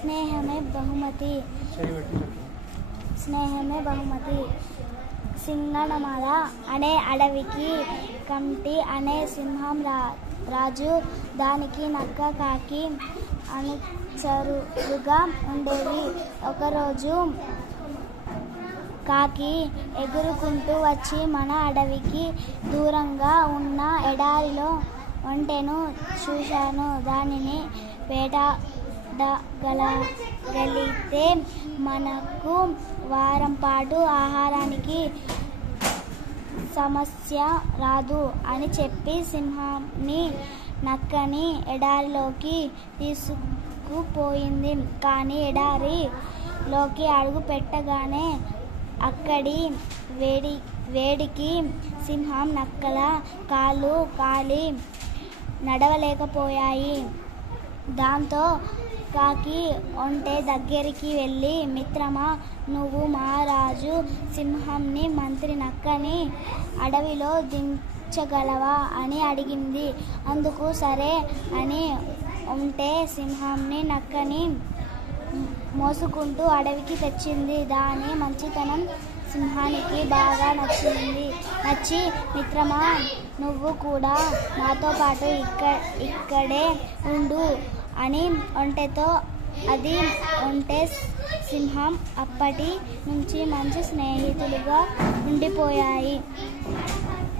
స్నేహమే బహుమతి స్నేహమే బహుమతి. సింగనమల అనే అడవికి కంటి అనే సింహం రాజు. దానికి నక్క కాకి అనుచరులుగా ఉండేవి. ఒకరోజు కాకి ఎగురుకుంటూ వచ్చి మన అడవికి దూరంగా ఉన్న ఎడారిలో ఒంటెను చూశాను. దానిని వేటాడగలిగితే మనకు వారం పాటు ఆహారానికి సమస్య రాదు అని చెప్పి సింహాన్ని నక్కని ఎడారిలోకి తీసుకుపోయింది. కానీ ఎడారిలోకి అడుగు పెట్టగానే అక్కడి వేడికి సింహం నక్కల కాళ్ళు కాలి నడవలేకపోయాయి. దాంతో కాకి ఒంటె దగ్గరికి వెళ్ళి, మిత్రమా, నువ్వు మా రాజు సింహంని మంత్రి నక్కని అడవిలో దించగలవా అని అడిగింది. అందుకు సరే అని ఒంటె సింహాన్ని నక్కని మోసుకుంటూ అడవికి తెచ్చింది. దాని మంచితనం సింహానికి బాగా నచ్చి, మిత్రమా, నువ్వు కూడా నాతో పాటు ఇక్కడే ఉండు అని ఒంటెతో అది ఒంటె సింహం అప్పటి నుంచి మంచి స్నేహితులుగా ఉండిపోయాయి.